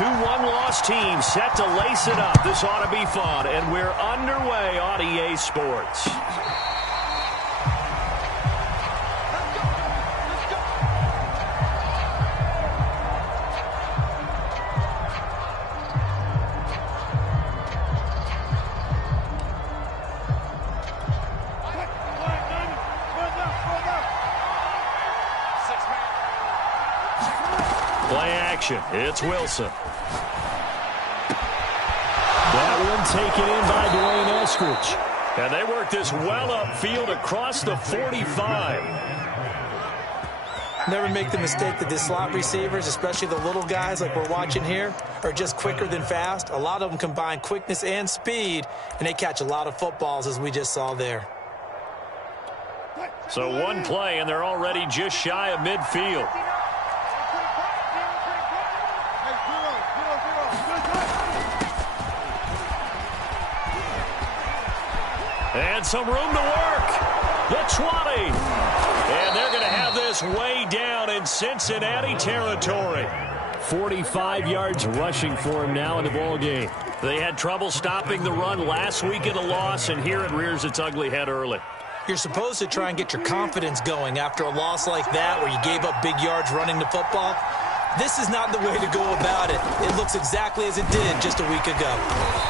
two one-loss teams set to lace it up. This ought to be fun, and we're underway on EA Sports. Play action. It's Wilson. That one taken in by Dwayne Eskridge. And they work this well upfield across the 45. Never make the mistake that the slot receivers, especially the little guys like we're watching here, are just quicker than fast. A lot of them combine quickness and speed, and they catch a lot of footballs, as we just saw there. So one play, and they're already just shy of midfield. And some room to work. The 20. And they're going to have this way down in Cincinnati territory. 45 yards rushing for him now in the ball game. They had trouble stopping the run last week in a loss, and here it rears its ugly head early. You're supposed to try and get your confidence going after a loss like that where you gave up big yards running the football. This is not the way to go about it. It looks exactly as it did just a week ago.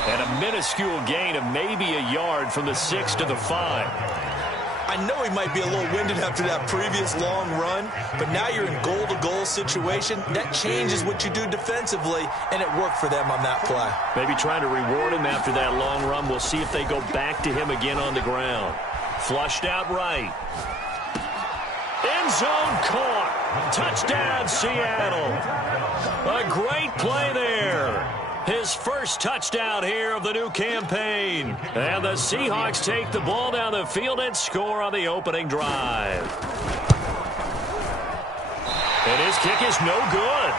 And a minuscule gain of maybe a yard from the 6 to the 5. I know he might be a little winded after that previous long run, but now you're in goal-to-goal situation. That changes what you do defensively, and it worked for them on that play. Maybe trying to reward him after that long run. We'll see if they go back to him again on the ground. Flushed out right. End zone caught. Touchdown, Seattle. A great play there. His first touchdown here of the new campaign. And the Seahawks take the ball down the field and score on the opening drive. And his kick is no good.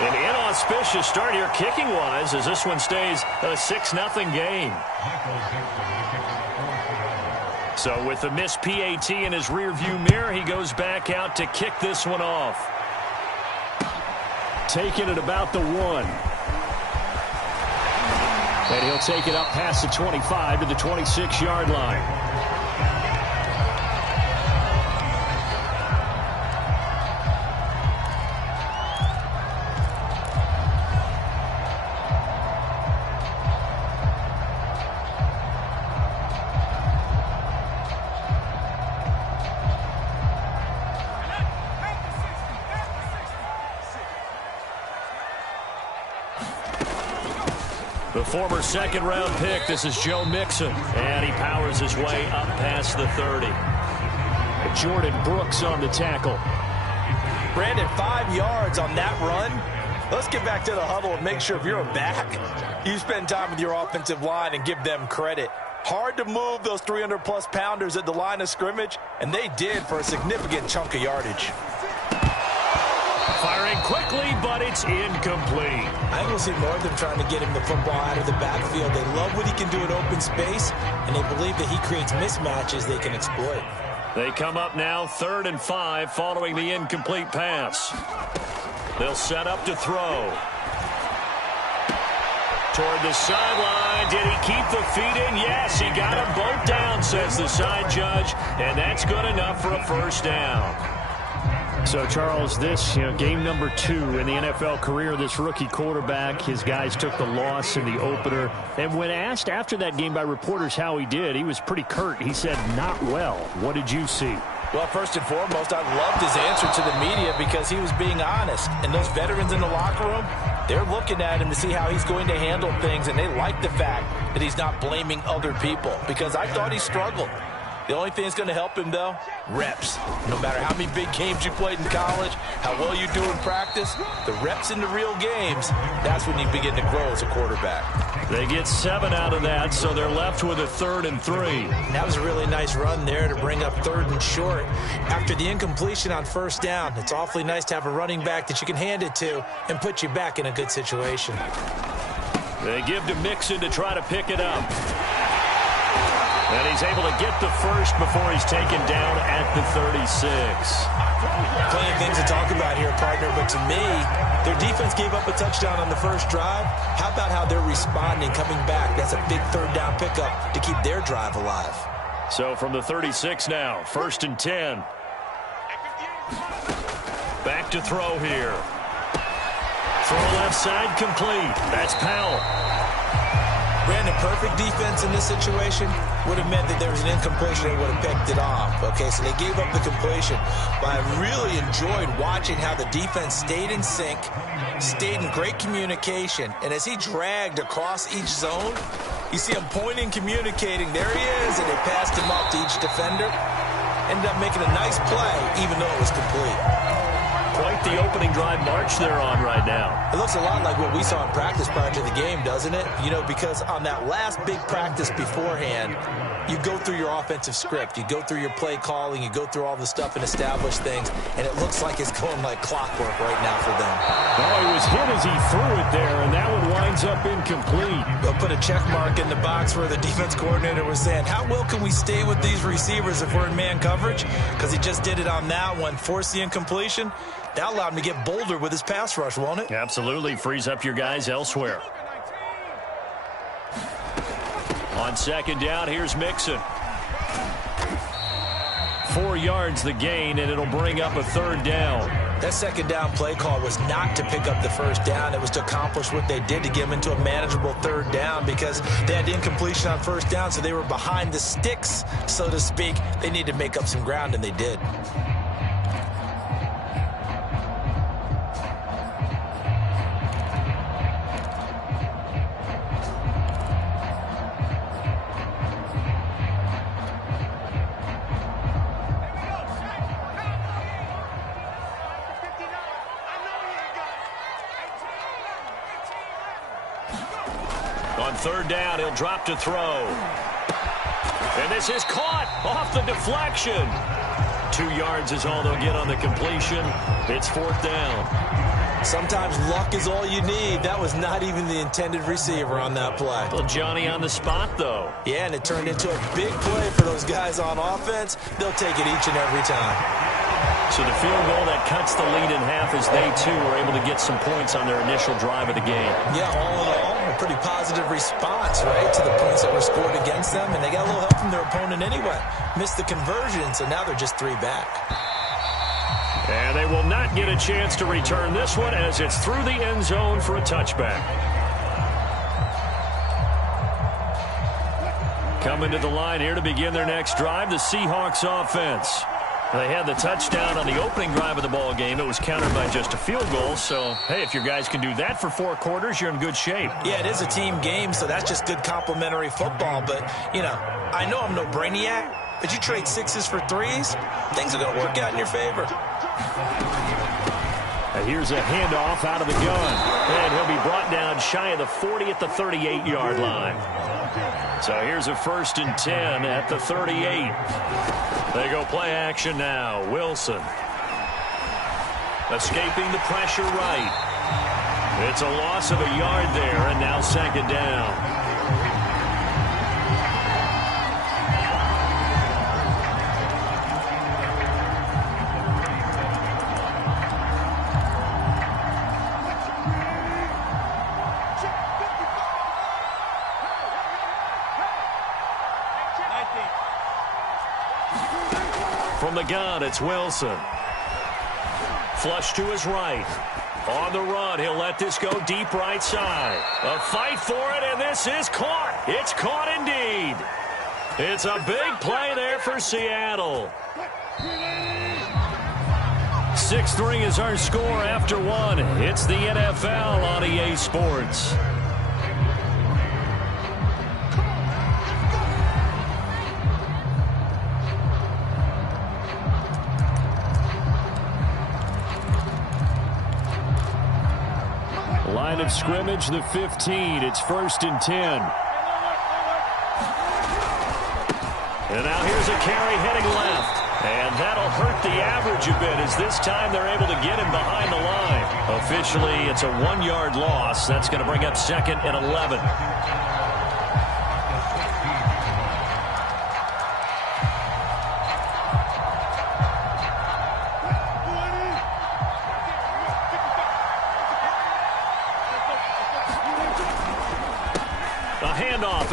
An inauspicious start here kicking-wise as this one stays a 6-0 game. So with the missed PAT in his rearview mirror, he goes back out to kick this one off. Taking it about the 1. And he'll take it up past the 25 to the 26-yard line. The former second-round pick, this is Joe Mixon. And he powers his way up past the 30. Jordan Brooks on the tackle. Brandon, 5 yards on that run. Let's get back to the huddle and make sure if you're a back, you spend time with your offensive line and give them credit. Hard to move those 300-plus pounders at the line of scrimmage, and they did for a significant chunk of yardage. Firing quickly, but it's incomplete. I think we'll see more of them trying to get him the football out of the backfield. They love what he can do in open space, and they believe that he creates mismatches they can exploit. They come up now 3rd and 5 following the incomplete pass. They'll set up to throw. Toward the sideline. Did he keep the feet in? Yes, he got them both down, says the side judge, and that's good enough for a first down. So, Charles, this, game number 2 in the NFL career of this rookie quarterback. His guys took the loss in the opener. And when asked after that game by reporters how he did, he was pretty curt. He said, not well. What did you see? Well, first and foremost, I loved his answer to the media because he was being honest. And those veterans in the locker room, they're looking at him to see how he's going to handle things. And they like the fact that he's not blaming other people because I thought he struggled. The only thing that's going to help him, though, reps. No matter how many big games you played in college, how well you do in practice, the reps in the real games, that's when you begin to grow as a quarterback. They get 7 out of that, so they're left with a 3rd and 3. That was a really nice run there to bring up 3rd and short. After the incompletion on 1st down, it's awfully nice to have a running back that you can hand it to and put you back in a good situation. They give to Mixon to try to pick it up. And he's able to get the first before he's taken down at the 36. Plenty of things to talk about here, partner, but to me, their defense gave up a touchdown on the first drive. How about how they're responding, coming back? That's a big third down pickup to keep their drive alive. So from the 36 now, 1st and 10. Back to throw here. Throw left side complete. That's Powell. Brandon, perfect defense in this situation would have meant that there was an incompletion. They would have picked it off. Okay, so they gave up the completion. But I really enjoyed watching how the defense stayed in sync, stayed in great communication. And as he dragged across each zone, you see him pointing, communicating. There he is, and they passed him off to each defender. Ended up making a nice play, even though it was complete. Quite the opening drive march they're on right now. It looks a lot like what we saw in practice prior to the game, doesn't it? You know, because on that last big practice beforehand, you go through your offensive script. You go through your play calling. You go through all the stuff and establish things. And it looks like it's going like clockwork right now for them. Oh, he was hit as he threw it there, and that one winds up incomplete. They'll put a check mark in the box where the defense coordinator was saying, how well can we stay with these receivers if we're in man coverage? Because he just did it on that one, forced the incompletion. That allowed him to get bolder with his pass rush, won't it? Absolutely. Frees up your guys elsewhere. On 2nd down, here's Mixon. 4 yards the gain, and it'll bring up a 3rd down. That 2nd down play call was not to pick up the 1st down. It was to accomplish what they did to get them into a manageable 3rd down because they had incompletion on 1st down, so they were behind the sticks, so to speak. They needed to make up some ground, and they did. On 3rd down, he'll drop to throw. And this is caught off the deflection. 2 yards is all they'll get on the completion. It's 4th down. Sometimes luck is all you need. That was not even the intended receiver on that play. Well, Johnny on the spot, though. Yeah, and it turned into a big play for those guys on offense. They'll take it each and every time. So the field goal that cuts the lead in half as they, too, were able to get some points on their initial drive of the game. Yeah, all in all, a pretty positive response, right, to the points that were scored against them. And they got a little help from their opponent anyway. Missed the conversion, so now they're just 3 back. And they will not get a chance to return this one as it's through the end zone for a touchback. Coming to the line here to begin their next drive, the Seahawks offense. They had the touchdown on the opening drive of the ball game. It was countered by just a field goal. So, hey, if your guys can do that for 4 quarters, you're in good shape. Yeah, it is a team game, so that's just good complimentary football. But, you know, I know I'm no brainiac, but you trade 6s for 3s, things are going to work out in your favor. Here's a handoff out of the gun. And he'll be brought down shy of the 40 at the 38-yard line. So here's a 1st and 10 at the 38. They go play action now. Wilson. Escaping the pressure right. It's a loss of a yard there, and now 2nd down. From the gun, it's Wilson. Flush to his right. On the run, he'll let this go deep right side. A fight for it, and this is caught. It's caught indeed. It's a big play there for Seattle. 6-3 is our score after 1. It's the NFL on EA Sports. Line of scrimmage, the 15. It's 1st and 10. And now here's a carry heading left. And that'll hurt the average a bit as this time they're able to get him behind the line. Officially, it's a 1-yard loss. That's going to bring up 2nd and 11.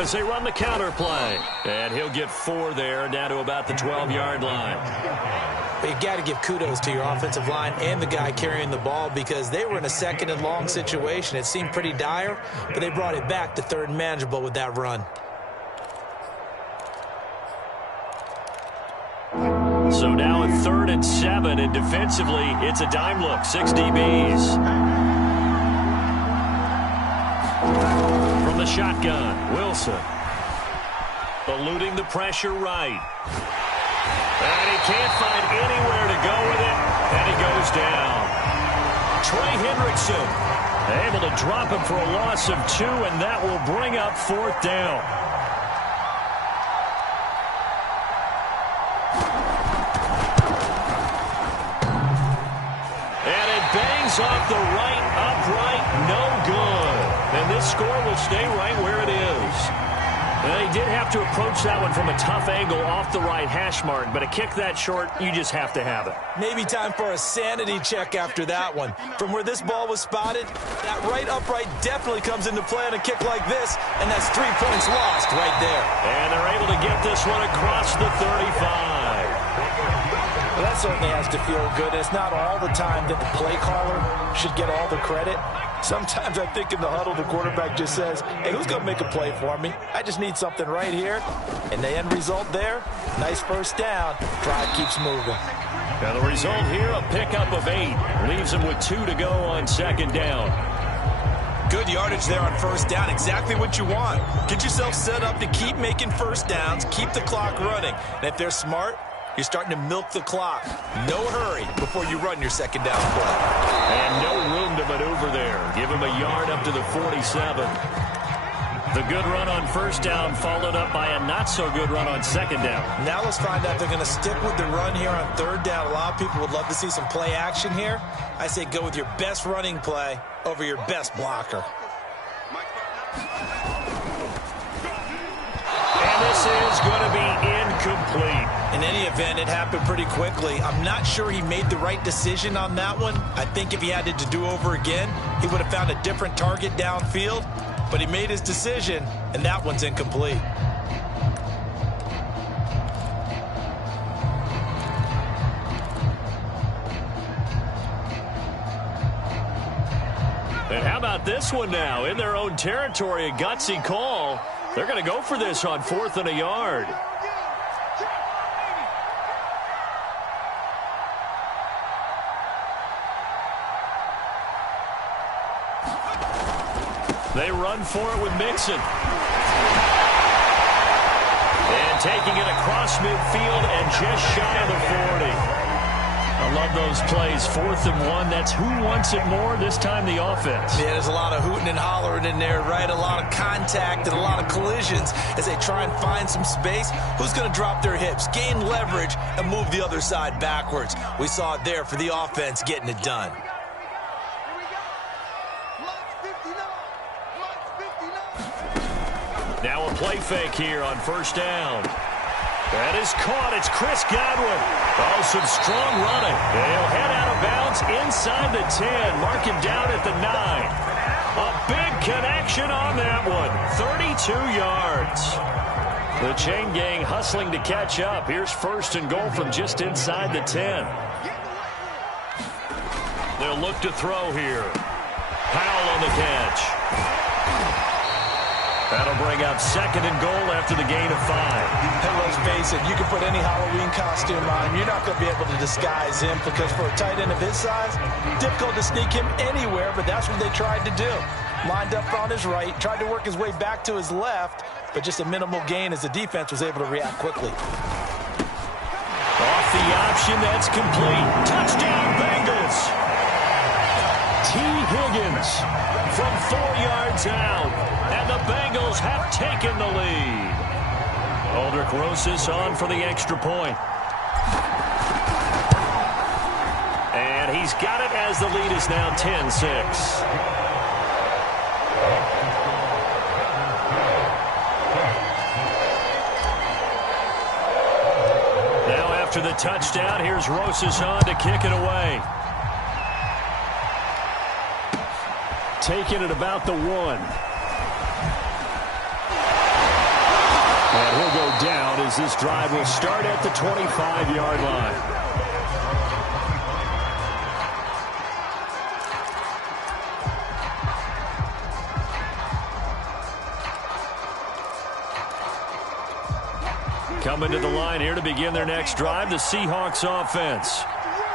as they run the counter play. And he'll get 4 there, down to about the 12-yard line. But you've got to give kudos to your offensive line and the guy carrying the ball, because they were in a second and long situation. It seemed pretty dire, but they brought it back to third and manageable with that run. So now at 3rd and 7, and defensively, it's a dime look. 6 DBs. From the shotgun, Wilson. Eluding the pressure right. And he can't find anywhere to go with it, and he goes down. Trey Hendrickson able to drop him for a loss of 2, and that will bring up 4th down. And it bangs off the right upright, no good. And this score will stay right where it is. Well, he did have to approach that one from a tough angle off the right hash mark, but a kick that short, you just have to have it. Maybe time for a sanity check after that one. From where this ball was spotted, that right upright definitely comes into play on a kick like this, and that's 3 points lost right there. And they're able to get this one across the 35. Well, that certainly has to feel good. It's not all the time that the play caller should get all the credit. Sometimes I think in the huddle, the quarterback just says, hey, who's going to make a play for me? I just need something right here. And the end result there, nice first down. Drive keeps moving. Now the result here, a pickup of 8. Leaves him with 2 to go on 2nd down. Good yardage there on 1st down. Exactly what you want. Get yourself set up to keep making 1st downs, keep the clock running. And if they're smart, you're starting to milk the clock. No hurry before you run your 2nd down play. And no room to maneuver there. Give him a yard up to the 47. The good run on 1st down followed up by a not-so-good run on 2nd down. Now let's find out if they're going to stick with the run here on 3rd down. A lot of people would love to see some play action here. I say go with your best running play over your best blocker. And this is going to be incomplete. In any event, it happened pretty quickly. I'm not sure he made the right decision on that one. I think if he had it to do over again, he would have found a different target downfield. But he made his decision, and that one's incomplete. And how about this one now? In their own territory, a gutsy call. They're going to go for this on 4th and a yard. They run for it with Mixon. And taking it across midfield and just shy of the 40. I love those plays. 4th and 1. That's who wants it more, this time the offense. Yeah, there's a lot of hooting and hollering in there, right? A lot of contact and a lot of collisions as they try and find some space. Who's going to drop their hips, gain leverage, and move the other side backwards? We saw it there for the offense getting it done. Now a play fake here on 1st down. That is caught. It's Chris Godwin. Oh, some strong running. They'll head out of bounds inside the 10. Mark him down at the 9. A big connection on that one. 32 yards. The chain gang hustling to catch up. Here's 1st and goal from just inside the 10. They'll look to throw here. Powell on the catch. That'll bring up 2nd and goal after the gain of 5. And let's face it, you can put any Halloween costume on. You're not going to be able to disguise him, because for a tight end of his size, difficult to sneak him anywhere, but that's what they tried to do. Lined up on his right, tried to work his way back to his left, but just a minimal gain as the defense was able to react quickly. Off the option, that's complete. Touchdown, Bengals. T. Higgins from 4 yards out. And the Bengals have taken the lead. Aldrich Rosas on for the extra point. And he's got it as the lead is now 10-6. Now after the touchdown, here's Rosas on to kick it away. Taking it about the 1. as this drive will start at the 25-yard line. Coming to the line here to begin their next drive, the Seahawks offense.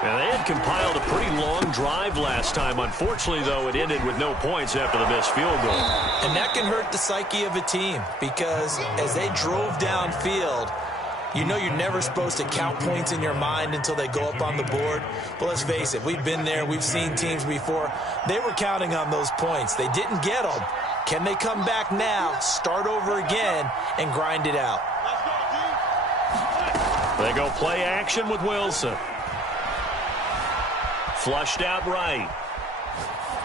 Now, they had compiled a pretty long drive last time. Unfortunately, though, it ended with no points after the missed field goal. And that can hurt the psyche of a team because as they drove downfield, you know you're never supposed to count points in your mind until they go up on the board. But let's face it, we've been there. We've seen teams before. They were counting on those points. They didn't get them. Can they come back now, start over again, and grind it out? They go play action with Wilson. Flushed out right.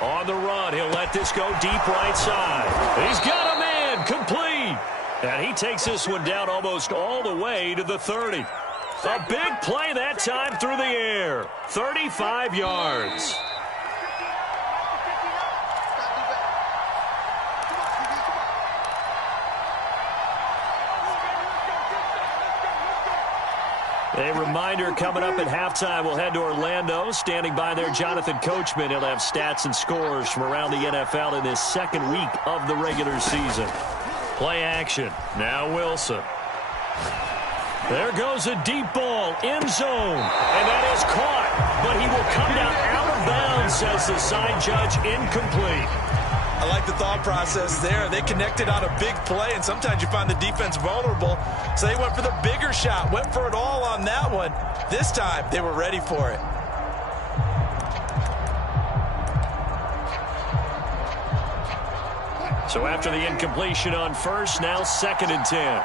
On the run, he'll let this go deep right side. He's got a man, complete. And he takes this one down almost all the way to the 30. A big play that time through the air. 35 yards. A reminder coming up at halftime, we'll head to Orlando. Standing by there, Jonathan Coachman. He'll have stats and scores from around the NFL in his second week of the regular season. Play action. Now Wilson. There goes a deep ball, end zone. And that is caught. But he will come down out of bounds, says the side judge, incomplete. I like the thought process there. They connected on a big play, and sometimes you find the defense vulnerable. So they went for the bigger shot, went for it all on that one. This time, they were ready for it. So after the incompletion on first, now 2nd and 10.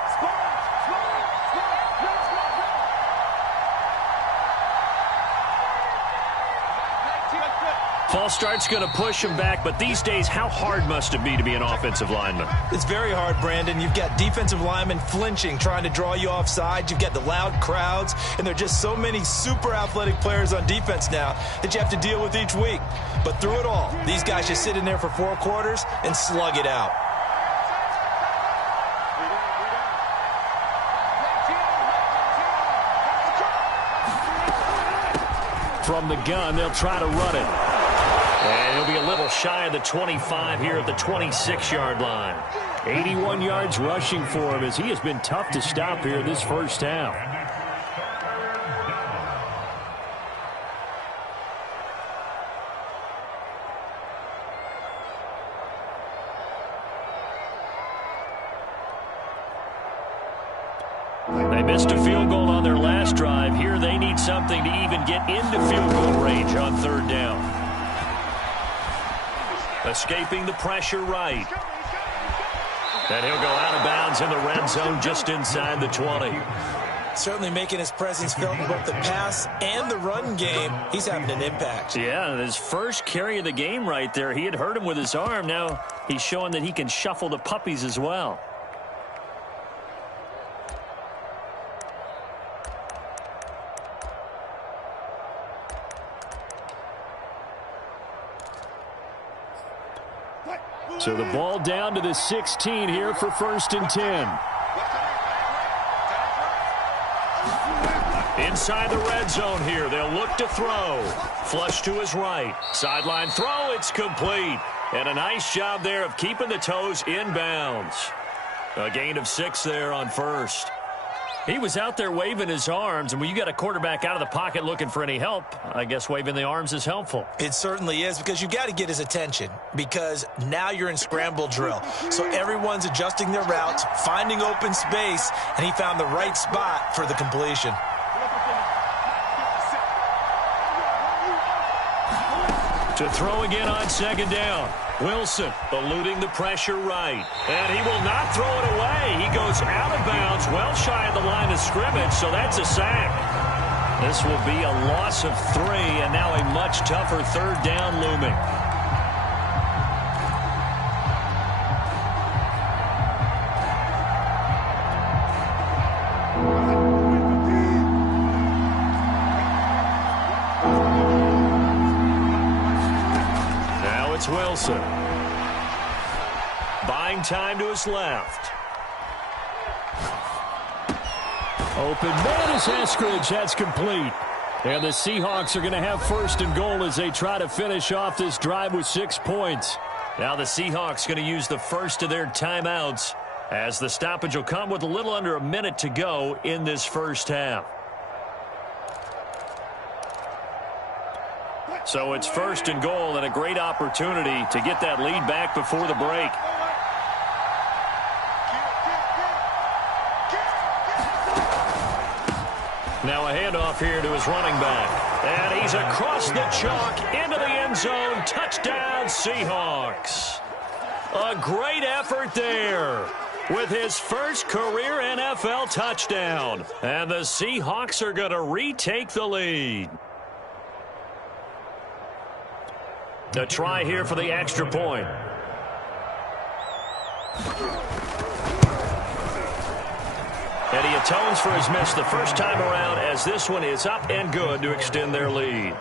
False start's going to push him back, but these days, how hard must it be to be an offensive lineman? It's very hard, Brandon. You've got defensive linemen flinching, trying to draw you offside. You've got the loud crowds, and there are just so many super athletic players on defense now that you have to deal with each week. But through it all, these guys just sit in there for 4 quarters and slug it out. From the gun, they'll try to run it. And he'll be a little shy of the 25 here at the 26-yard line. 81 yards rushing for him as he has been tough to stop here this first half. They missed a field goal on their last drive. Here they need something to even get into field goal range on 3rd down. Escaping the pressure right. And he'll go out of bounds in the red zone just inside the 20. Certainly making his presence felt in both the pass and the run game. He's having an impact. Yeah, his first carry of the game right there. He had hurt him with his arm. Now he's showing that he can shuffle the puppies as well. So the ball down to the 16 here for 1st and 10. Inside the red zone here, they'll look to throw. Flush to his right. Sideline throw, it's complete. And a nice job there of keeping the toes in bounds. A gain of 6 there on 1st. He was out there waving his arms, and when you got a quarterback out of the pocket looking for any help, I guess waving the arms is helpful. It certainly is, because you got to get his attention, because now you're in scramble drill. So everyone's adjusting their routes, finding open space, and he found the right spot for the completion. To throw again on 2nd down. Wilson eluding the pressure right. And he will not throw it away. He goes out of bounds, well shy of the line of scrimmage, so that's a sack. This will be a loss of 3, and now a much tougher 3rd down looming. Wilson. Buying time to his left. Open man is Eskridge. That's complete. And the Seahawks are going to have first and goal as they try to finish off this drive with 6 points. Now the Seahawks going to use the first of their timeouts as the stoppage will come with a little under a minute to go in this first half. So it's first and goal and a great opportunity to get that lead back before the break. Now a handoff here to his running back. And he's across the chalk into the end zone. Touchdown, Seahawks. A great effort there with his first career NFL touchdown. And the Seahawks are going to retake the lead. A try here for the extra point. And he atones for his miss the first time around as this one is up and good to extend their lead.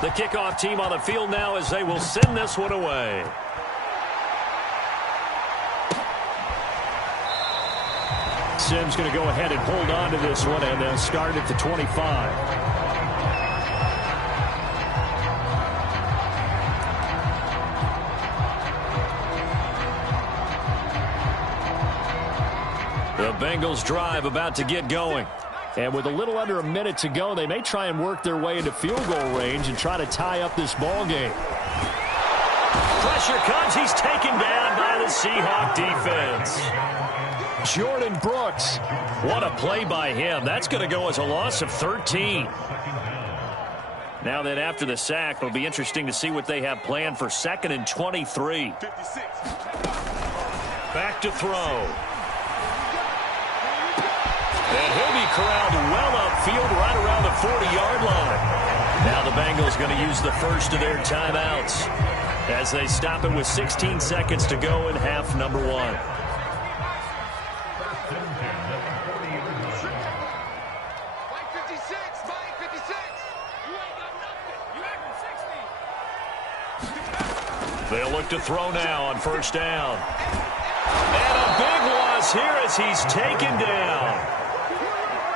The kickoff team on the field now as they will send this one away. Simms going to go ahead and hold on to this one and they'll start at the 25. The Bengals drive about to get going. And with a little under a minute to go, they may try and work their way into field goal range and try to tie up this ball game. Pressure comes. He's taken down by the Seahawk defense. Jordan Brooks. What a play by him. That's going to go as a loss of 13. Now then, after the sack, it'll be interesting to see what they have planned for 2nd and 23. Back to throw. And he'll be corralled well upfield right around the 40-yard line. Now the Bengals going to use the first of their timeouts as they stop it with 16 seconds to go in half number 1. They'll look to throw now on first down. And a big loss here as he's taken down.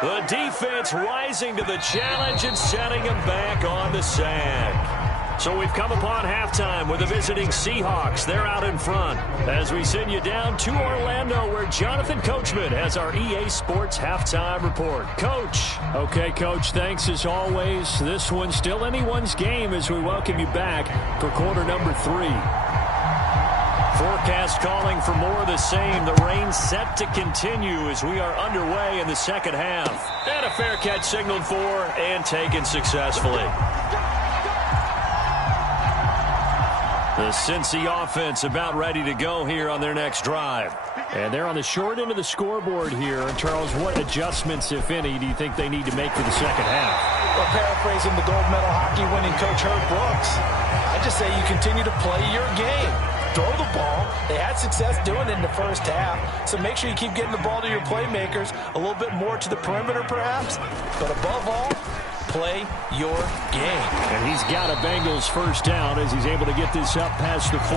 The defense rising to the challenge and setting him back on the sack. So we've come upon halftime with the visiting Seahawks. They're out in front as we send you down to Orlando where Jonathan Coachman has our EA Sports halftime report. Coach. Okay, Coach, thanks as always. This one's still anyone's game as we welcome you back for quarter number 3. Forecast calling for more of the same. The rain set to continue as we are underway in the second half. And a fair catch signaled for and taken successfully. The Cincy offense about ready to go here on their next drive. And they're on the short end of the scoreboard here. And Charles, what adjustments, if any, do you think they need to make for the second half? Well, paraphrasing the gold medal hockey winning coach Herb Brooks, I just say you continue to play your game. Throw the ball. They had success doing it in the first half, so make sure you keep getting the ball to your playmakers, a little bit more to the perimeter perhaps, but above all, play your game. And he's got a Bengals first down as he's able to get this up past the 40.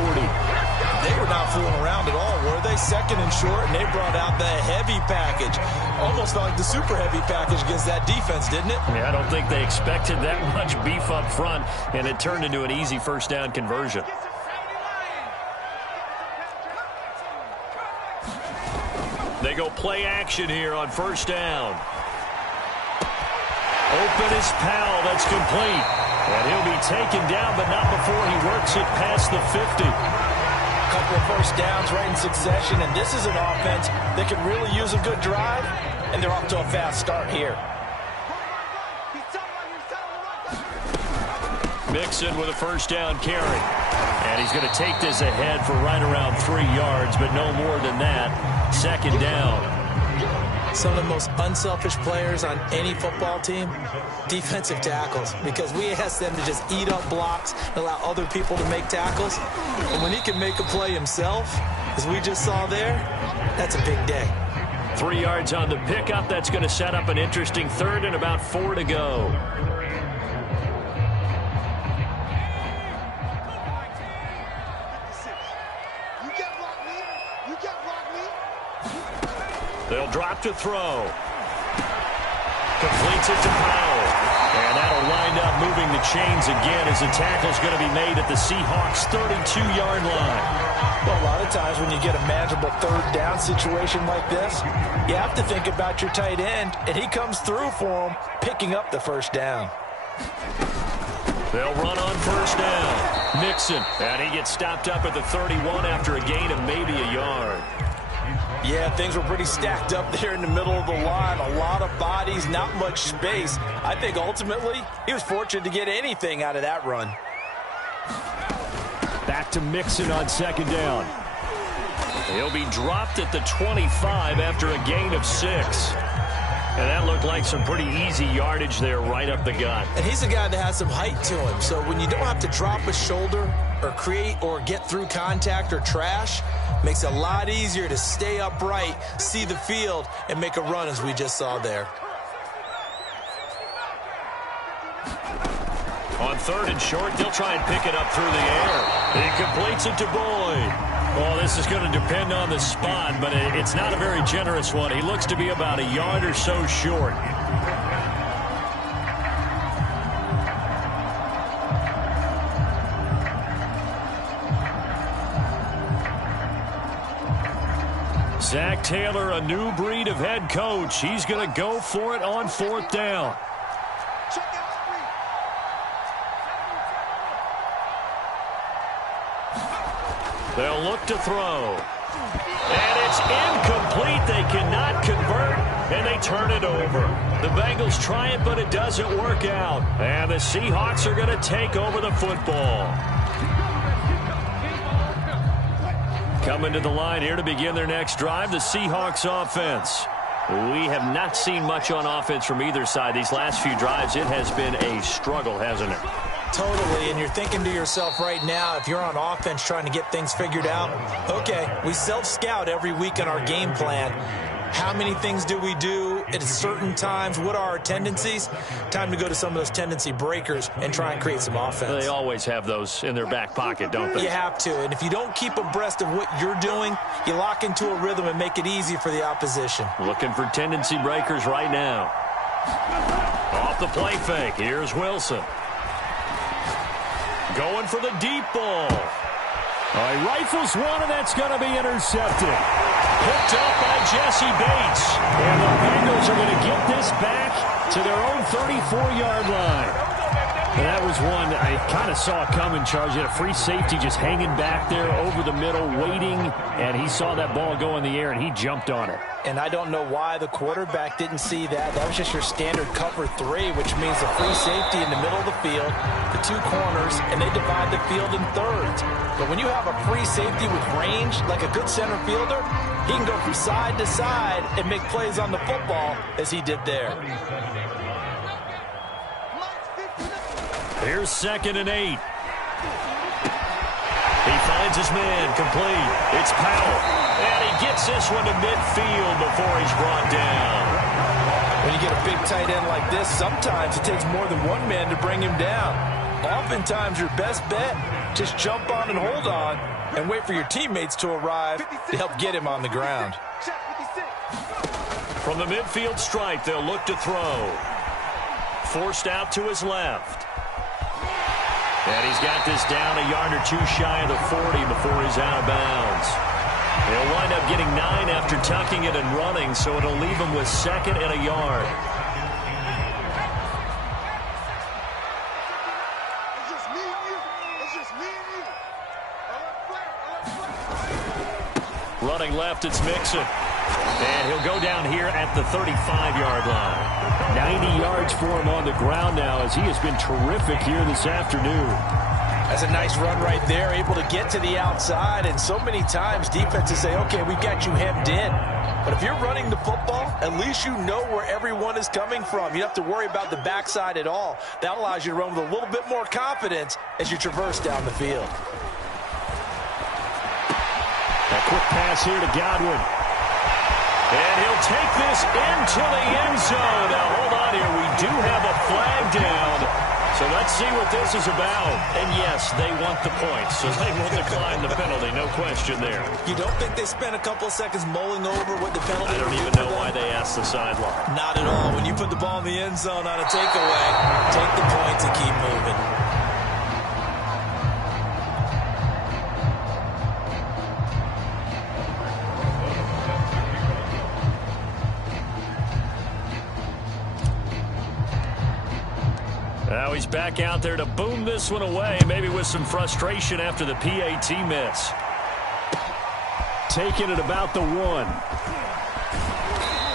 They were not fooling around at all, were they? 2nd and short, and they brought out the heavy package. Almost like the super heavy package against that defense, didn't it? Yeah, I don't think they expected that much beef up front, and it turned into an easy first down conversion. They go play action here on first down. Open is Powell. That's complete. And he'll be taken down, but not before he works it past the 50. A couple of first downs right in succession, and this is an offense that could really use a good drive, and they're off to a fast start here. Mixon with a first down carry. And he's going to take this ahead for right around 3 yards, but no more than that. 2nd down. Some of the most unselfish players on any football team, defensive tackles, because we ask them to just eat up blocks and allow other people to make tackles. And when he can make a play himself, as we just saw there, that's a big day. 3 yards on the pickup. That's going to set up an interesting third and about 4 to go. They'll drop to throw. Completes it to Powell. And that'll wind up moving the chains again as the tackle's going to be made at the Seahawks' 32-yard line. Well, a lot of times when you get a manageable third down situation like this, you have to think about your tight end, and he comes through for him, picking up the first down. They'll run on first down. Mixon, and he gets stopped up at the 31 after a gain of maybe a yard. Yeah, things were pretty stacked up there in the middle of the line. A lot of bodies, not much space. I think ultimately he was fortunate to get anything out of that run. Back to Mixon on second down. He'll be dropped at the 25 after a gain of 6. And that looked like some pretty easy yardage there right up the gut. And he's a guy that has some height to him. So when you don't have to drop a shoulder or create or get through contact or trash, makes it a lot easier to stay upright, see the field, and make a run as we just saw there. On third and short, they'll try and pick it up through the air. He completes it to Boyd. Well, this is going to depend on the spot, but it's not a very generous one. He looks to be about a yard or so short. Zach Taylor, a new breed of head coach. He's going to go for it on fourth down. They'll look to throw. And it's incomplete. They cannot convert, and they turn it over. The Bengals try it, but it doesn't work out. And the Seahawks are going to take over the football. Coming to the line here to begin their next drive, the Seahawks offense. We have not seen much on offense from either side. These last few drives, it has been a struggle, hasn't it? Totally, and you're thinking to yourself right now, if you're on offense trying to get things figured out, okay, we self-scout every week in our game plan. How many things do we do at certain times? What are our tendencies? Time to go to some of those tendency breakers and try and create some offense. They always have those in their back pocket, don't they? You have to, and if you don't keep abreast of what you're doing, you lock into a rhythm and make it easy for the opposition. Looking for tendency breakers right now. Off the play fake, here's Wilson. Going for the deep ball. He rifles one, and that's going to be intercepted. Picked up by Jesse Bates. And the Bengals are going to get this back to their own 34-yard line. And that was one I kind of saw coming, Charles. You had a free safety just hanging back there over the middle, waiting, and he saw that ball go in the air, and he jumped on it. And I don't know why the quarterback didn't see that. That was just your standard cover 3, which means the free safety in the middle of the field, the 2 corners, and they divide the field in thirds. But when you have a free safety with range, like a good center fielder, he can go from side to side and make plays on the football as he did there. Here's 2nd and 8. He finds his man complete. It's Powell. And he gets this one to midfield before he's brought down. When you get a big tight end like this, sometimes it takes more than one man to bring him down. Oftentimes your best bet, just jump on and hold on and wait for your teammates to arrive to help get him on the ground. From the midfield stripe, they'll look to throw. Forced out to his left. And he's got this down a yard or 2 shy of the 40 before he's out of bounds. He'll wind up getting 9 after tucking it and running, so it'll leave him with 2nd and a yard. Running left, it's Mixon. And he'll go down here at the 35-yard line. 90 yards for him on the ground now as he has been terrific here this afternoon. That's a nice run right there, able to get to the outside. And so many times defenses say, okay, we've got you hemmed in. But if you're running the football, at least you know where everyone is coming from. You don't have to worry about the backside at all. That allows you to run with a little bit more confidence as you traverse down the field. A quick pass here to Godwin. And he'll take this into the end zone. Now, hold on here. We do have a flag down. So let's see what this is about. And, yes, they want the points, so they will decline the penalty. No question there. You don't think they spent a couple of seconds mulling over what the penalty I don't even know why they asked the sideline. Not at all. When you put the ball in the end zone on a takeaway, take the points and keep moving. Now he's back out there to boom this one away, maybe with some frustration after the PAT miss. Taking it about the 1.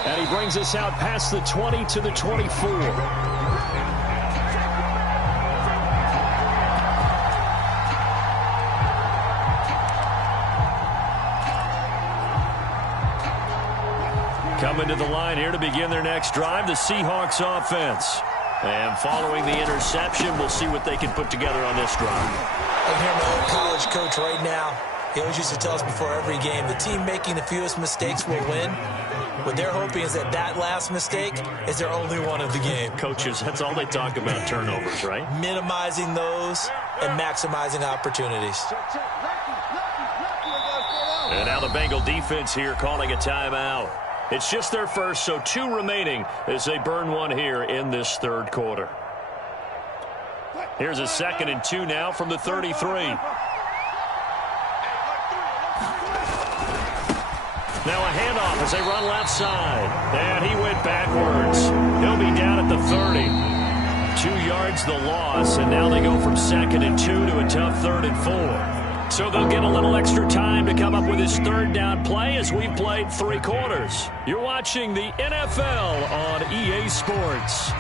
And he brings us out past the 20 to the 24. Coming to the line here to begin their next drive, the Seahawks offense. And following the interception, we'll see what they can put together on this drive. I hear my old college coach right now. He always used to tell us before every game, the team making the fewest mistakes will win. What they're hoping is that that last mistake is their only one of the game. Coaches, that's all they talk about, turnovers, right? Minimizing those and maximizing opportunities. And now the Bengal defense here calling a timeout. It's just their first, so 2 remaining as they burn one here in this third quarter. Here's a 2nd and 2 now from the 33. Now a handoff as they run left side. And he went backwards. He'll be down at the 30. 2 yards the loss, and now they go from 2nd and 2 to a tough 3rd and 4. So they'll get a little extra time to come up with his 3rd down play as we've played 3 quarters. You're watching the NFL on EA Sports.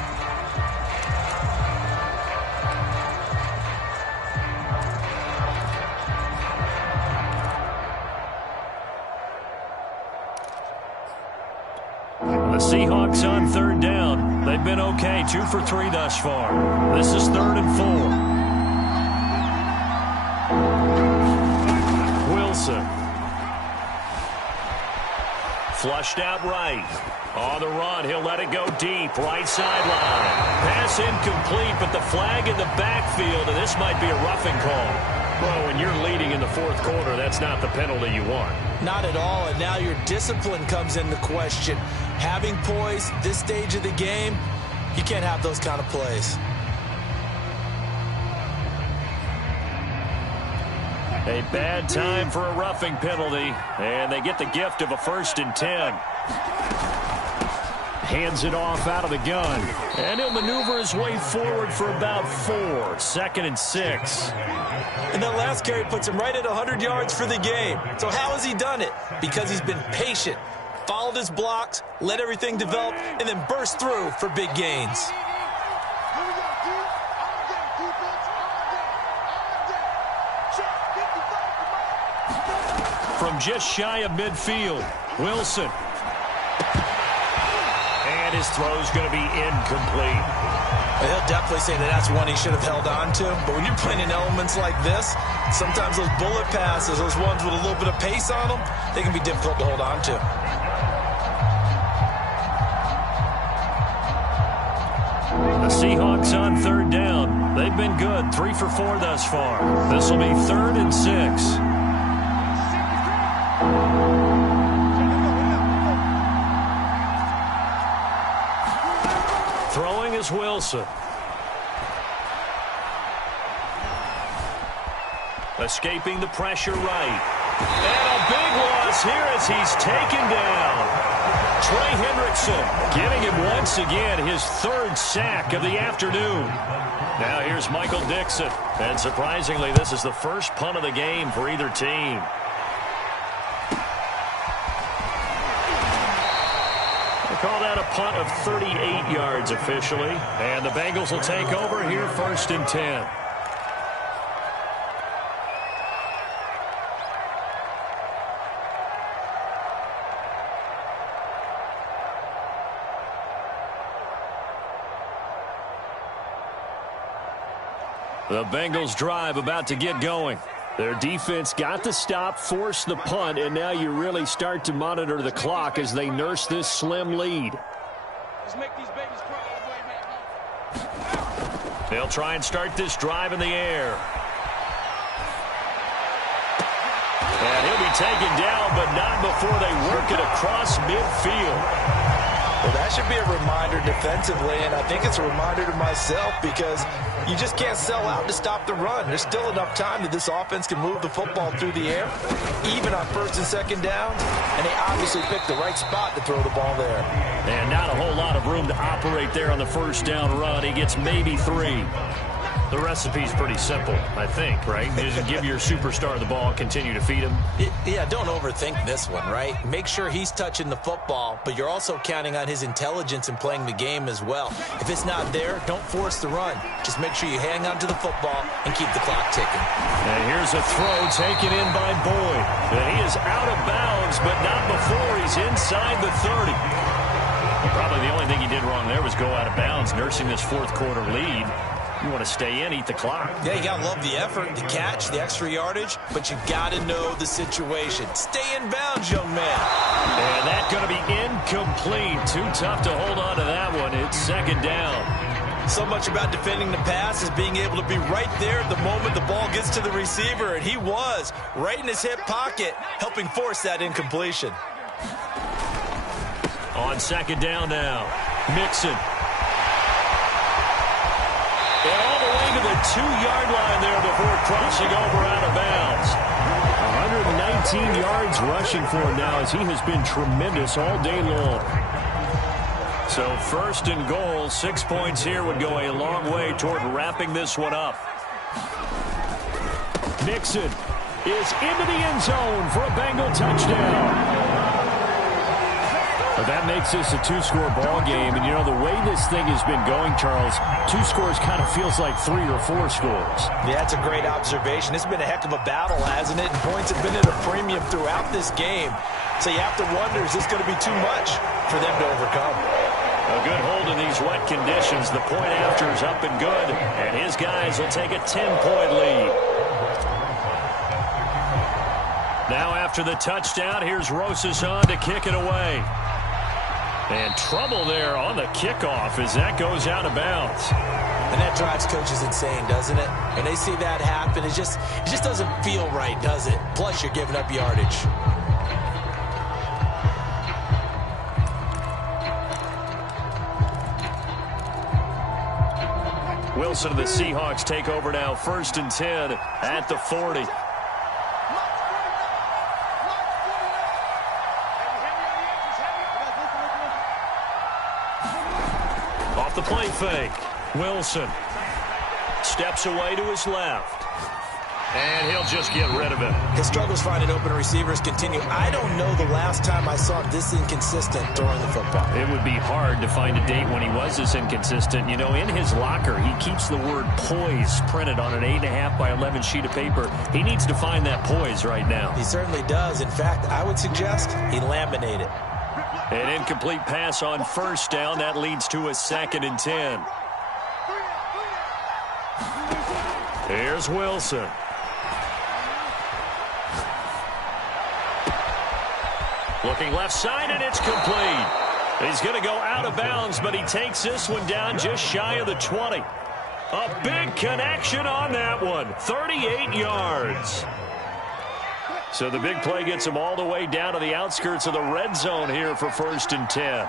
The Seahawks on 3rd down. They've been okay, 2 for 3 thus far. This is 3rd and 4. Wilson. Flushed out right. On the run, he'll let it go deep. Right sideline. Pass incomplete, but the flag in the backfield, and this might be a roughing call. Well, when you're leading in the 4th quarter, that's not the penalty you want. Not at all, and now your discipline comes into question. Having poise this stage of the game, you can't have those kind of plays. A bad time for a roughing penalty, and they get the gift of a 1st and 10. Hands it off out of the gun. And he'll maneuver his way forward for about 4. 2nd and 6. And that last carry puts him right at 100 yards for the game. So how has he done it? Because he's been patient, followed his blocks, let everything develop, and then burst through for big gains. From just shy of midfield, Wilson. And his throw's going to be incomplete. He'll definitely say that that's one he should have held on to. But when you're playing in elements like this, sometimes those bullet passes, those ones with a little bit of pace on them, they can be difficult to hold on to. The Seahawks on 3rd down. They've been good, 3 for 4 thus far. This will be 3rd and 6. Throwing is Wilson. Escaping the pressure right. And a big loss here as he's taken down. Trey Hendrickson giving him once again his 3rd sack of the afternoon. Now here's Michael Dixon. And surprisingly, this is the first punt of the game for either team. Call that a punt of 38 yards officially. And the Bengals will take over here 1st and 10. The Bengals drive about to get going. Their defense got the stop, forced the punt, and now you really start to monitor the clock as they nurse this slim lead. Let's make these babies cry. They'll try and start this drive in the air. And he'll be taken down, but not before they work it across midfield. Well, that should be a reminder defensively, and I think it's a reminder to myself because you just can't sell out to stop the run. There's still enough time that this offense can move the football through the air, even on first and second downs, and they obviously picked the right spot to throw the ball there. And not a whole lot of room to operate there on the first down run. He gets maybe 3. The recipe's pretty simple, I think, right? Just give your superstar the ball, continue to feed him. Yeah, don't overthink this one, right? Make sure he's touching the football, but you're also counting on his intelligence in playing the game as well. If it's not there, don't force the run. Just make sure you hang on to the football and keep the clock ticking. And here's a throw taken in by Boyd. And he is out of bounds, but not before he's inside the 30. Probably the only thing he did wrong there was go out of bounds, nursing this fourth quarter lead. You want to stay in, eat the clock. Yeah, you got to love the effort, the catch, the extra yardage, but you got to know the situation. Stay in bounds, young man. And that's going to be incomplete. Too tough to hold on to that one. It's second down. So much about defending the pass is being able to be right there at the moment the ball gets to the receiver, and he was right in his hip pocket, helping force that incompletion. On second down now, Mixon. And all the way to the 2-yard line there before crossing over out of bounds. 119 yards rushing for him now as he has been tremendous all day long. So first and goal, 6 points here would go a long way toward wrapping this one up. Mixon is into the end zone for a Bengal touchdown. Well, that makes this a 2-score ball game. And, you know, the way this thing has been going, Charles, 2 scores kind of feels like 3 or 4 scores. Yeah, that's a great observation. It's been a heck of a battle, hasn't it? And points have been at a premium throughout this game. So you have to wonder, is this going to be too much for them to overcome? A good hold in these wet conditions. The point after is up and good. And his guys will take a 10-point lead. Now after the touchdown, here's Rosas on to kick it away. And trouble there on the kickoff as that goes out of bounds. And that drives coaches insane, doesn't it? When they see that happen, it just doesn't feel right, does it? Plus, you're giving up yardage. Wilson and the Seahawks take over now, 1st and 10 at the 40. Off the play fake, Wilson steps away to his left. And he'll just get rid of it. His struggles finding open receivers continue. I don't know the last time I saw him this inconsistent throwing the football. It would be hard to find a date when he was this inconsistent. You know, in his locker, he keeps the word poise printed on an 8.5 by 11 sheet of paper. He needs to find that poise right now. He certainly does. In fact, I would suggest he laminate it. An incomplete pass on first down. That leads to a 2nd and 10. Here's Wilson. Looking left side, and it's complete. He's going to go out of bounds, but he takes this one down just shy of the 20. A big connection on that one. 38 yards. So the big play gets him all the way down to the outskirts of the red zone here for 1st and 10.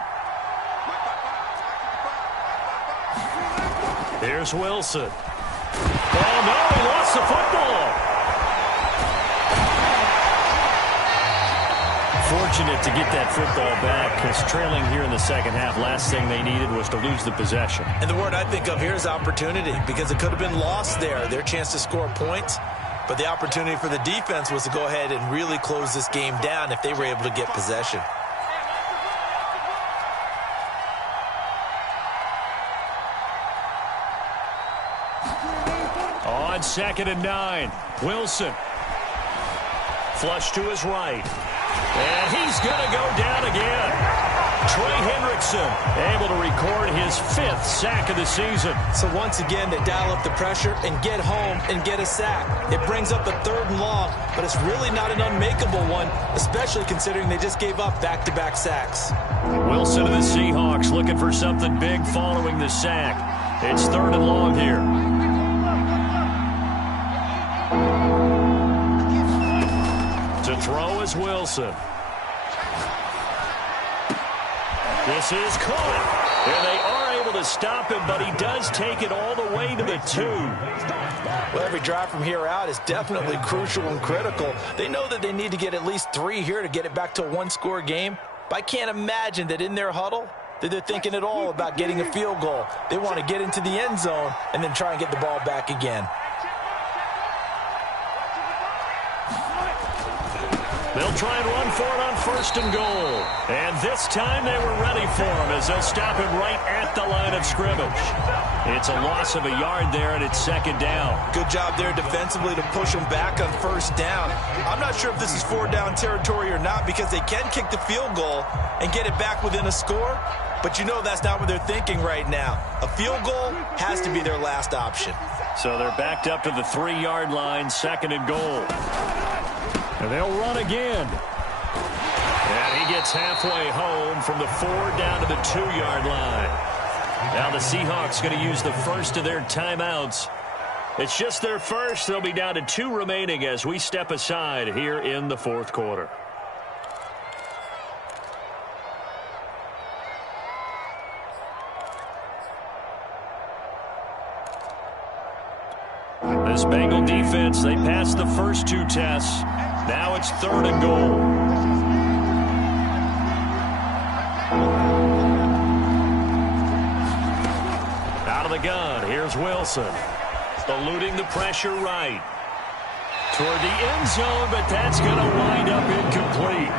Here's Wilson. Oh, no, he lost the football. Fortunate to get that football back because trailing here in the second half, last thing they needed was to lose the possession. And the word I think of here is opportunity because it could have been lost there, their chance to score points. But the opportunity for the defense was to go ahead and really close this game down if they were able to get possession. On 2nd and 9, Wilson. Flush to his right. And he's going to go down again. Trey Hendrickson able to record his 5th sack of the season. So once again, they dial up the pressure and get home and get a sack. It brings up a 3rd and long, but it's really not an unmakeable one, especially considering they just gave up back-to-back sacks. Wilson and the Seahawks looking for something big following the sack. It's 3rd and long here. To throw is Wilson. This is caught. And they are able to stop him, but he does take it all the way to the 2. Well, every drive from here out is definitely crucial and critical. They know that they need to get at least 3 here to get it back to a 1-score game. But I can't imagine that in their huddle that they're thinking at all about getting a field goal. They want to get into the end zone and then try and get the ball back again. They'll try and run for it on 1st and goal. And this time they were ready for him as they'll stop him right at the line of scrimmage. It's a loss of a yard there, and it's 2nd down. Good job there defensively to push them back on 1st down. I'm not sure if this is 4-down territory or not because they can kick the field goal and get it back within a score. But you know that's not what they're thinking right now. A field goal has to be their last option. So they're backed up to the 3-yard line, 2nd and goal. And they'll run again. And he gets halfway home from the 4 down to the 2-yard line. Now the Seahawks going to use the first of their timeouts. It's just their first. They'll be down to 2 remaining as we step aside here in the 4th quarter. This Bengal defense, they passed the first 2 tests. Now it's 3rd and goal. Out of the gun, here's Wilson. Eluding the pressure right. Toward the end zone, but that's going to wind up incomplete.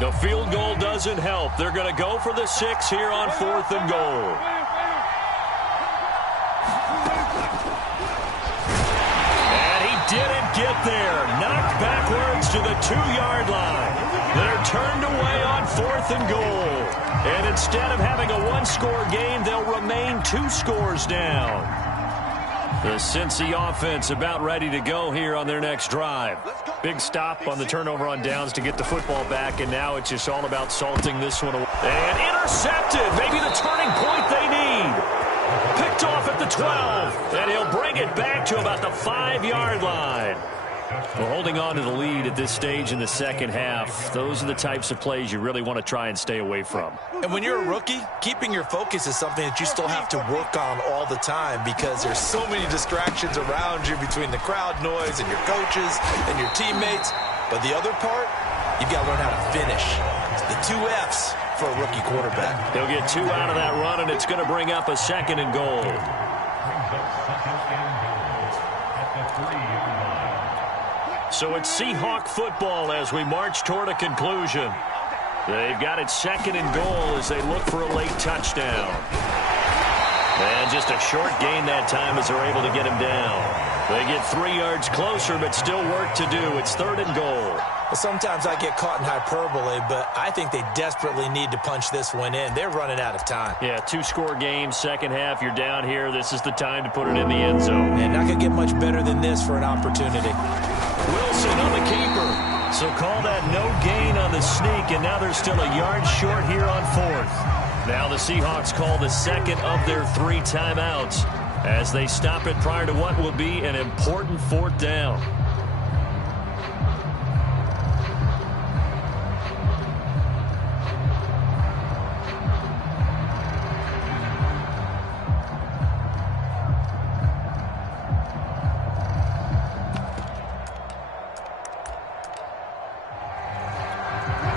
The field goal doesn't help. They're going to go for the 6 here on 4th and goal. And he didn't get there. Knocked backwards to the 2-yard line. They're turned away on 4th and goal. And instead of having a 1-score game, they'll remain 2 scores down. The Cincy offense about ready to go here on their next drive. Big stop on the turnover on downs to get the football back, and now it's just all about salting this one away. And intercepted, maybe the turning point they need. Picked off at the 12, and he'll bring it back to about the 5-yard line. Well, holding on to the lead at this stage in the 2nd half, those are the types of plays you really want to try and stay away from. And when you're a rookie, keeping your focus is something that you still have to work on all the time because there's so many distractions around you between the crowd noise and your coaches and your teammates. But the other part, you've got to learn how to finish. It's the 2 F's for a rookie quarterback. He'll get 2 out of that run, and it's going to bring up a 2nd and goal. So it's Seahawk football as we march toward a conclusion. They've got it 2nd and goal as they look for a late touchdown. And just a short gain that time as they're able to get him down. They get 3 yards closer, but still work to do. It's 3rd and goal. Well, sometimes I get caught in hyperbole, but I think they desperately need to punch this one in. They're running out of time. Yeah, 2-score game, 2nd half. You're down here. This is the time to put it in the end zone. And not going to get much better than this for an opportunity. Wilson on the keeper. So call that no gain on the sneak, and now they're still a yard short here on 4th. Now the Seahawks call the 2nd of their 3 timeouts as they stop it prior to what will be an important 4th down.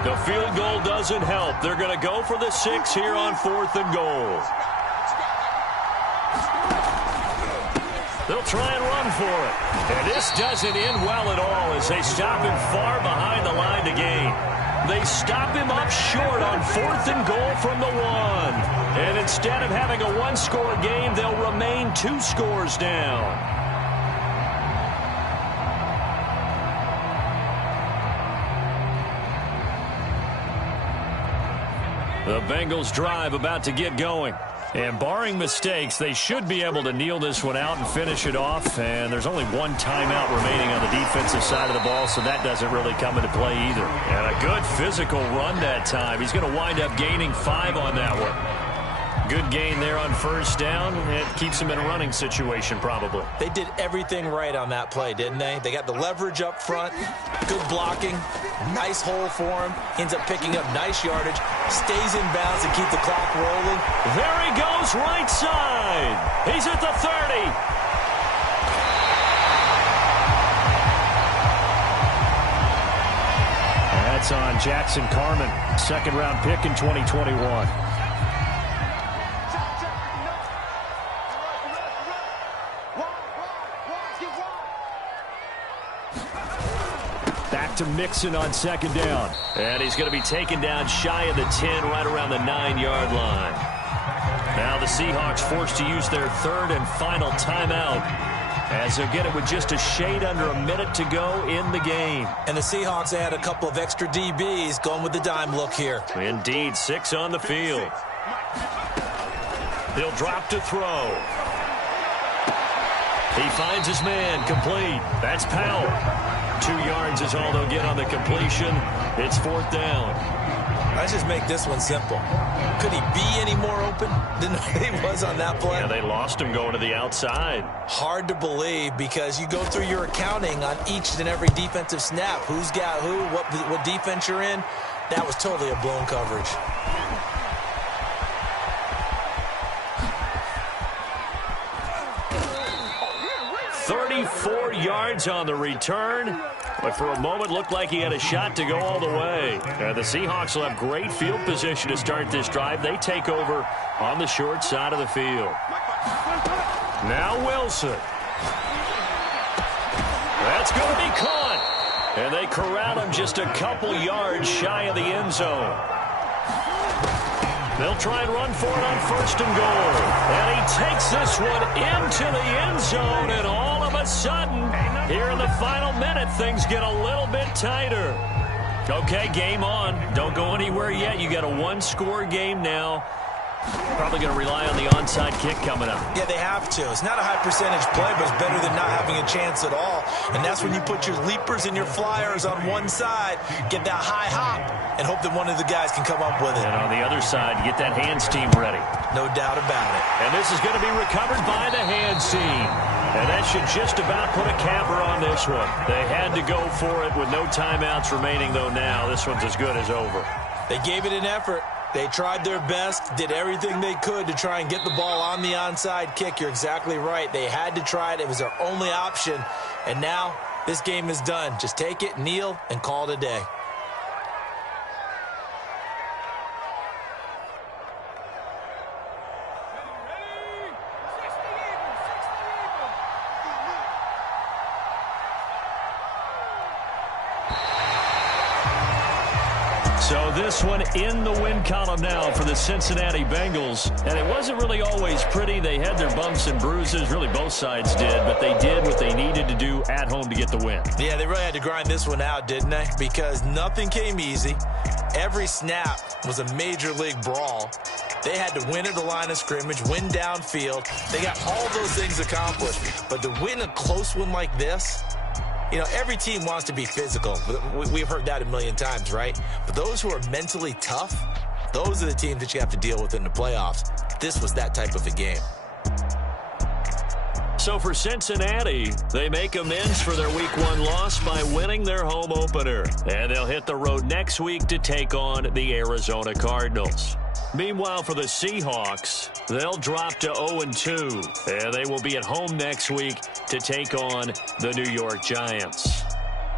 The field goal doesn't help. They're going to go for the 6 here on 4th and goal. They'll try and run for it. And this doesn't end well at all as they stop him far behind the line to gain. They stop him up short on 4th and goal from the 1. And instead of having a one-score game, they'll remain 2 scores down. The Bengals drive about to get going. And barring mistakes, they should be able to kneel this one out and finish it off. And there's only 1 timeout remaining on the defensive side of the ball, so that doesn't really come into play either. And a good physical run that time. He's going to wind up gaining 5 on that one. Good gain there on 1st down. It keeps him in a running situation probably. They did everything right on that play, didn't they? They got the leverage up front, good blocking, nice hole for him. Ends up picking up nice yardage, stays in bounds to keep the clock rolling. There he goes, right side. He's at the 30. That's on Jackson Carman, 2nd-round pick in 2021. To Mixon on 2nd down. And he's going to be taken down shy of the 10, right around the 9-yard line. Now the Seahawks forced to use their 3rd and final timeout as they'll get it with just a shade under a minute to go in the game. And the Seahawks add a couple of extra DBs going with the dime look here. Indeed, 6 on the field. He'll drop to throw. He finds his man, complete. That's Powell. 2 yards is all they'll get on the completion. It's 4th down. Let's just make this one simple. Could he be any more open than he was on that play? Yeah, they lost him going to the outside. Hard to believe because you go through your accounting on each and every defensive snap. Who's got who, what defense you're in. That was totally a blown coverage. Four yards on the return, but for a moment looked like he had a shot to go all the way. The Seahawks will have great field position to start this drive. They take over on the short side of the field. Now Wilson. That's going to be caught. And they corral him just a couple yards shy of the end zone. They'll try and run for it on 1st and goal. And he takes this one into the end zone, and all of a sudden, here in the final minute, things get a little bit tighter. Okay, game on. Don't go anywhere yet. You got a 1-score game now. Probably going to rely on the onside kick coming up. Yeah, they have to. It's not a high percentage play, but it's better than not having a chance at all. And that's when you put your leapers and your flyers on one side, get that high hop, and hope that one of the guys can come up with it. And on the other side, get that hands team ready. No doubt about it. And this is going to be recovered by the hands team. And that should just about put a capper on this one. They had to go for it with no timeouts remaining, though now. This one's as good as over. They gave it an effort. They tried their best, did everything they could to try and get the ball on the onside kick. You're exactly right. They had to try it. It was their only option. And now this game is done. Just take it, kneel, and call it a day. So this one in the win column now for the Cincinnati Bengals. And it wasn't really always pretty. They had their bumps and bruises. Really, both sides did. But they did what they needed to do at home to get the win. Yeah, they really had to grind this one out, didn't they? Because nothing came easy. Every snap was a major league brawl. They had to win at the line of scrimmage, win downfield. They got all those things accomplished. But to win a close one like this, you know, every team wants to be physical. We've heard that a million times, right? But those who are mentally tough, those are the teams that you have to deal with in the playoffs. This was that type of a game. So for Cincinnati, they make amends for their Week 1 loss by winning their home opener. And they'll hit the road next week to take on the Arizona Cardinals. Meanwhile, for the Seahawks, they'll drop to 0-2. And they will be at home next week to take on the New York Giants.